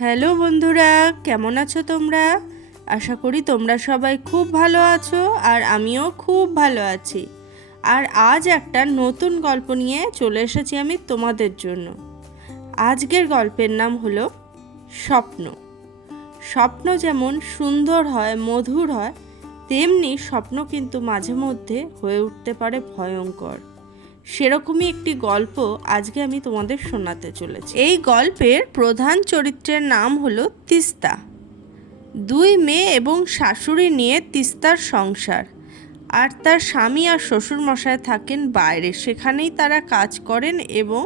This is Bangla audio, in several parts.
হ্যালো বন্ধুরা, কেমন আছো তোমরা? আশা করি তোমরা সবাই খুব ভালো আছো আর আমিও খুব ভালো আছি। আর আজ একটা নতুন গল্প নিয়ে চলে এসেছি আমি তোমাদের জন্য। আজকের গল্পের নাম হলো স্বপ্ন। স্বপ্ন যেমন সুন্দর হয়, মধুর হয়, তেমনি স্বপ্ন কিন্তু মাঝে মধ্যে হয়ে উঠতে পারে ভয়ঙ্কর। সেরকমই একটি গল্প আজকে আমি তোমাদের শোনাতে চলেছি। এই গল্পের প্রধান চরিত্রের নাম হলো তিস্তা। দুই মেয়ে এবং শাশুড়ি নিয়ে তিস্তার সংসার। আর তার স্বামী আর শ্বশুরমশাই থাকেন বাইরে, সেখানেই তারা কাজ করেন এবং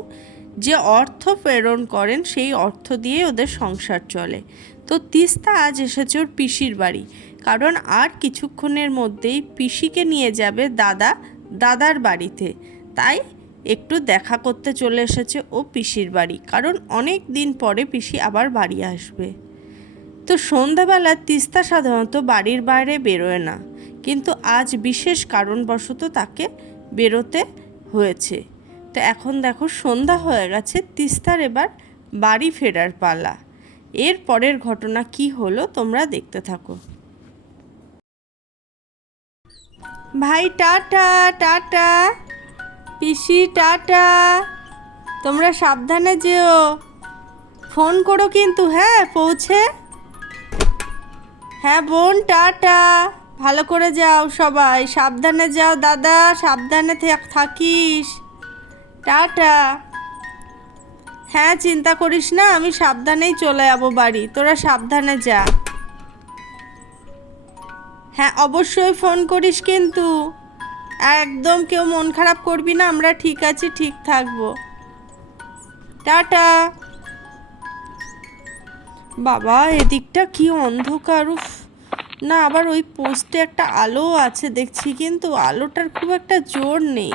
যে অর্থ প্রেরণ করেন সেই অর্থ দিয়ে ওদের সংসার চলে। তো তিস্তা আজ এসেছে ওর পিসির বাড়ি, কারণ আর কিছুক্ষণের মধ্যেই পিসিকে নিয়ে যাবে দাদার বাড়িতে। তাই একটু দেখা করতে চলে এসেছে ও পিসির বাড়ি, কারণ অনেক দিন পরে পিসি আবার বাড়ি আসবে। তো সন্ধ্যাবেলা তিস্তা সাধারণত বাড়ির বাইরে বেরোয় না, কিন্তু আজ বিশেষ কারণবশত তাকে বেরোতে হয়েছে। তো এখন দেখো সন্ধ্যা হয়ে গেছে, তিস্তার এবার বাড়ি ফেরার পালা। এর পরের ঘটনা কি হলো তোমরা দেখতে থাকো। ভাই টাটা টাটা, পিসি টাটা, তোমরা সাবধানে যেও, ফোন করো কিন্তু, হ্যাঁ পৌঁছে। হ্যাঁ বোন টাটা, ভালো করে যাও, সবাই সাবধানে যাও, দাদা সাবধানে থাকিস, টাটা। হ্যাঁ চিন্তা করিস না, আমি সাবধানেই চলে যাবো বাড়ি, তোরা সাবধানে যা। হ্যাঁ অবশ্যই ফোন করিস কিন্তু, একদম কেউ মন খারাপ করবি না, আমরা ঠিক আছি, ঠিক থাকবো, টাটা। বাবা এদিকটা কি অন্ধকার, উফ না, আবার ওই পোস্টে একটা আলো আছে দেখছি, কিন্তু আলোটার খুব একটা জোর নেই।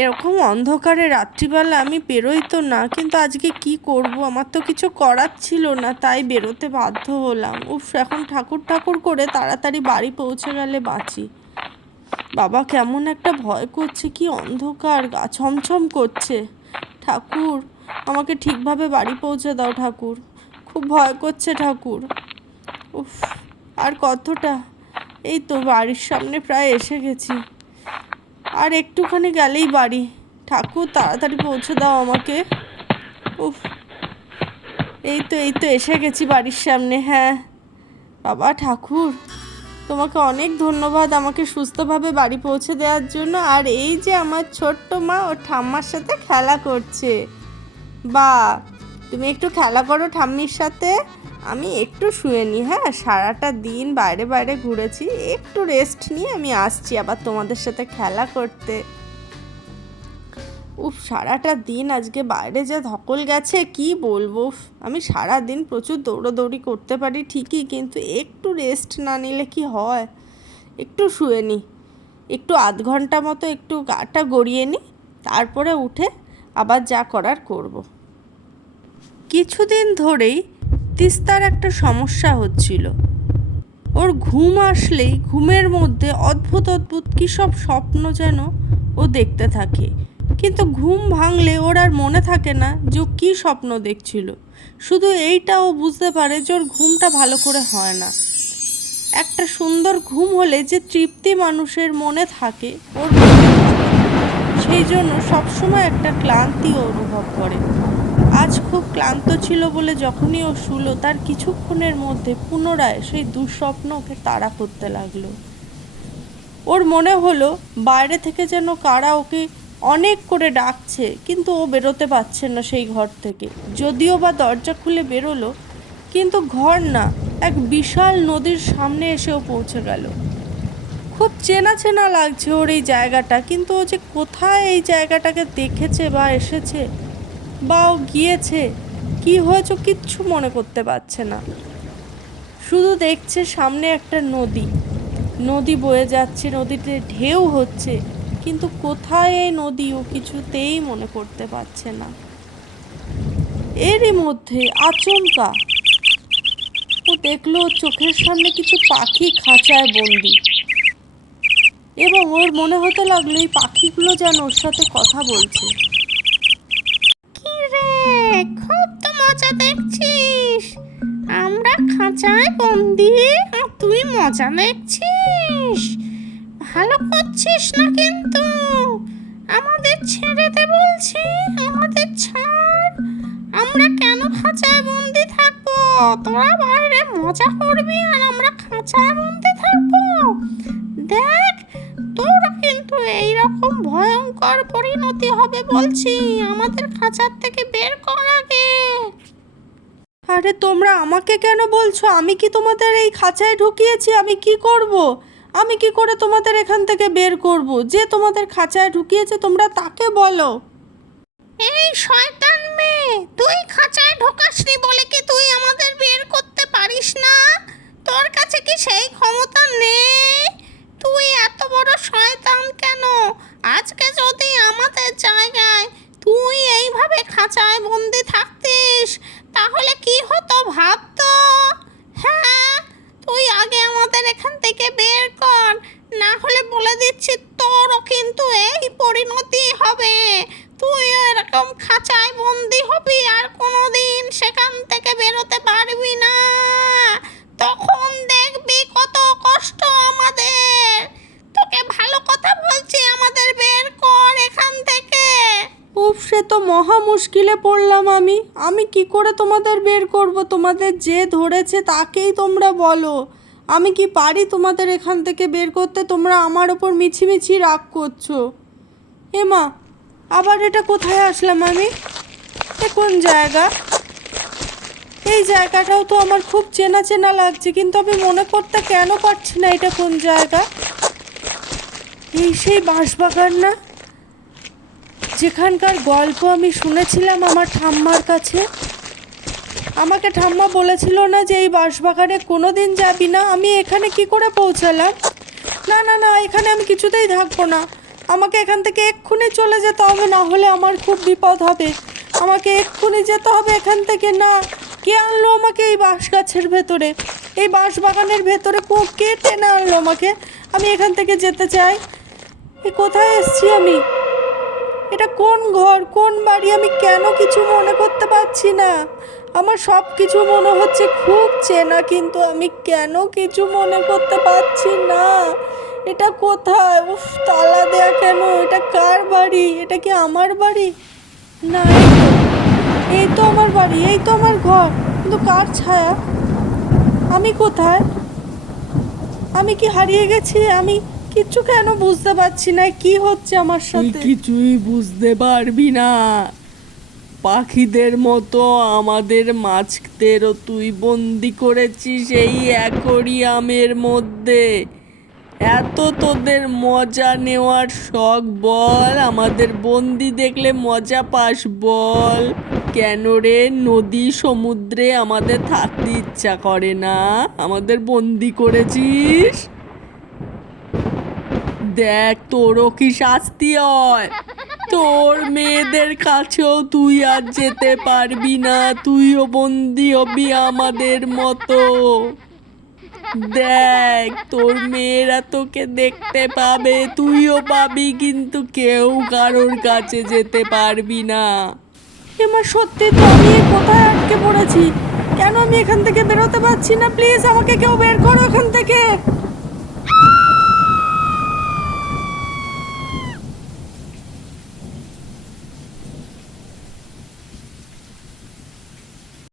এরকম অন্ধকারে রাত্রিবেলা আমি বেরোই তো না, কিন্তু আজকে কি করব, আমার তো কিছু করার ছিল না, তাই বেরোতে বাধ্য হলাম। উফ, এখন ঠাকুর ঠাকুর করে তাড়াতাড়ি বাড়ি পৌঁছে গেলে বাঁচি। বাবা কেমন একটা ভয় করছে, কি অন্ধকার, গা ছমছম করছে। ঠাকুর আমাকে ঠিকভাবে বাড়ি পৌঁছে দাও ঠাকুর, খুব ভয় করছে ঠাকুর। উফ, আর কতটা, এই তো বাড়ির সামনে প্রায় এসে গেছি, আর একটুখানি গেলেই বাড়ি। ঠাকুর তাড়াতাড়ি পৌঁছে দাও আমাকে। উফ, এই তো এসে গেছি বাড়ির সামনে। হ্যাঁ বাবা ঠাকুর, তোমাকে অনেক ধন্যবাদ আমাকে সুস্থভাবে বাড়ি পৌঁছে দেওয়ার জন্য। আর এই যে আমার ছোট্ট মা ও ঠাম্মার সাথে খেলা করছে। বা তুমি একটু খেলা করো ঠাম্মির সাথে, আমি একটু শুয়ে নিই। হ্যাঁ সারাটা দিন বাইরে বাইরে ঘুরেছি, একটু রেস্ট নিয়ে আমি আসছি আবার তোমাদের সাথে খেলা করতে। উফ, সারাটা দিন আজকে বাইরে যা ধকল গেছে কি বলবো। আমি সারা দিন প্রচুর দৌড়াদৌড়ি করতে পারি ঠিকই, কিন্তু একটু রেস্ট না নিলে কি হয়। একটু শুয়ে নিই, একটু আধ ঘন্টা মতো একটু গাটা গড়িয়ে নিই, তারপরে উঠে আবার যা করার করব। কিছুদিন ধরেই তিস্তার একটা সমস্যা হচ্ছিল। ওর ঘুম আসলেই ঘুমের মধ্যে অদ্ভুত অদ্ভুত কী সব স্বপ্ন যেন ও দেখতে থাকে, কিন্তু ঘুম ভাঙলে ওর আর মনে থাকে না যে ও কী স্বপ্ন দেখছিল। শুধু এইটা ও বুঝতে পারে যে ওর ঘুমটা ভালো করে হয় না। একটা সুন্দর ঘুম হলে যে তৃপ্তি মানুষের মনে থাকে, ওর সেই জন্য সবসময় একটা ক্লান্তি অনুভব করে। আজ খুব ক্লান্ত ছিল বলে যখনই ও শুলো, তার কিছুক্ষণের মধ্যে পুনরায় সেই দুঃস্বপ্ন ওকে তাড়া করতে লাগলো। ওর মনে হলো বাইরে থেকে যেন কারা ওকে অনেক করে ডাকছে, কিন্তু ও বেরোতে পারছে না সেই ঘর থেকে। যদিও বা দরজা খুলে বেরোলো, কিন্তু ঘর না, এক বিশাল নদীর সামনে এসেও পৌঁছে গেল। খুব চেনা চেনা লাগছে ওর এই জায়গাটা, কিন্তু ও যে কোথায় এই জায়গাটাকে দেখেছে বা এসেছে বা ও গিয়েছে, কি হয়েছে কিচ্ছু মনে করতে পারছে না। শুধু দেখছে সামনে একটা নদী বয়ে যাচ্ছে, নদীতে ঢেউ হচ্ছে, কিন্তু কোথায় এই নদী ও কিছুতেই মনে করতে পারছে না। এরই মধ্যে আচমকা ও দেখলো চোখের সামনে কিছু পাখি খাঁচায় বন্দি, এবং ওর মনে হতে লাগলো এই পাখিগুলো যেন ওর সাথে কথা বলছে। কি রে, খুব তো মজা খাঁচায় বন্দি আর তুই মজা দেখছিস? ভালো করছিস না কিন্তু। আমাদের ছেড়ে দে বলছি, আমাদের ছাড়। আমরা কেন খাঁচায় বন্দি থাকবো? তোরা বাইরে মজা করবি আর আমরা খাঁচায় বন্দি থাকবো? দেখ, তোরা কিন্তু এইরকম ভয়ঙ্কর পরিণতি হবে বলছি। আমাদের খাঁচার থেকে বের কর আগে। আরে তোমরা আমাকে কেন বলছো? আমি কি তোমাদের এই খাঁচায় ঢুকিয়েছি? আমি কি করব? আমি কি করে তোমাদের এখান থেকে বের করব? যে তোমাদের খাঁচায় ঢুকিয়েছে তোমরা তাকে বলো। এই শয়তান মেয়ে, তুই খাঁচায় ঢোকাসনি বলে কি তুই আমাদের বের করতে পারিস না? তোর কাছে কি সেই ক্ষমতা নেই? তুই এত বড় শয়তান কেন? আজকে যদি আমাদের জায়গায় তুই এইভাবে খাঁচায় বন্দি থাকতিস তাহলে কি হতো ভাবতো? হ্যাঁ, তুই আগে আমাদের এখান থেকে বের কর, না হলে বলে দিচ্ছি তোরও কিন্তু এই পরিণতি হবে। তুই এরকম খাঁচায় বন্দি হবি আর কোনোদিন সেখান থেকে বেরোতে পারবি না। তখন দেখবি কত কষ্ট আমাদের। তোকে ভালো কথা বলছি, আমাদের বের কর এখান থেকে। উফ, সে তো মহা মুশকিলে পড়লাম আমি কি করে তোমাদের বের করব? তোমাদের যে ধরেছে তাকেই তোমরা বলো। আমি কি পারি তোমাদের এখান থেকে বের করতে? তোমরা আমার ওপর মিছিমিছি রাগ করছো। মা, আবার এটা কোথায় আসলাম আমি? এ কোন জায়গা? এই জায়গাটাও তো আমার খুব চেনা চেনা লাগছে, কিন্তু আমি মনে করতে কেন পারছি না এটা কোন জায়গা। এই সেই বাঁশবাগান না, যেখানকার গল্প আমি শুনেছিলাম আমার ঠাম্মার কাছে। আমাকে ঠাম্মা বলেছিল না যে এই বাঁশবাগানে কোনো দিন যাবি না। আমি এখানে কি করে পৌঁছালাম? না না না, এখানে আমি কিছুতেই থাকবো না। আমাকে এখান থেকে এক্ষুনি চলে যেতে হবে, না হলে আমার খুব বিপদ হবে। আমাকে এক্ষুনি যেতে হবে এখান থেকে। না, কে আনলো আমাকে এই বাঁশ গাছের ভেতরে, এই বাঁশবাগানের ভেতরে? কে টেনে আনলো আমাকে? আমি এখান থেকে যেতে চাই। কোথায় এসছি আমি? এটা কোন ঘর, কোন বাড়ি? আমি কেন কিছু মনে করতে পারছি না? আমার সব কিছু মনে হচ্ছে খুব চেনা, কিন্তু আমি কেন কিছু মনে করতে পারছি না। এটা কোথায়? উফ, তালা দেয়া কেন? এটা কার বাড়ি? এটা কি আমার বাড়ি? না, এই তো আমার বাড়ি, এই তো আমার ঘর, কিন্তু কার ছায়া? আমি কোথায়? আমি কি হারিয়ে গেছি? আমি কিচ্ছু কেন বুঝতে পারছি না কি হচ্ছে আমার সাথে। কিছুই বুঝতে পারবি না। পাখিদের মতো আমাদের মাছদেরও তুই বন্দি করেছিস এই অ্যাকোরিয়ামের মধ্যে। এত তোদের মজা নেওয়ার শখ বল? আমাদের বন্দি দেখলে মজা পাস বল? কেন রে, নদী সমুদ্রে আমাদের থাকতে ইচ্ছা করে না? আমাদের বন্দি করেছিস। দেখ, তোরও কি শাস্তি হয়? তোর মেয়েদের কাছেও তুই আর যেতে পারবি না, তুইও বন্দি হবি আমাদের মতো। দেখ, তোর মেয়েরা তোকে দেখতে পাবে, তুইও পাবি, কিন্তু কেউ কারোর কাছে যেতে পারবি না। এবার সত্যি তো আমি কোথায় আটকে পড়েছি? কেন আমি এখান থেকে বেরোতে পারছি না? প্লিজ আমাকে কেউ বের করো এখান থেকে।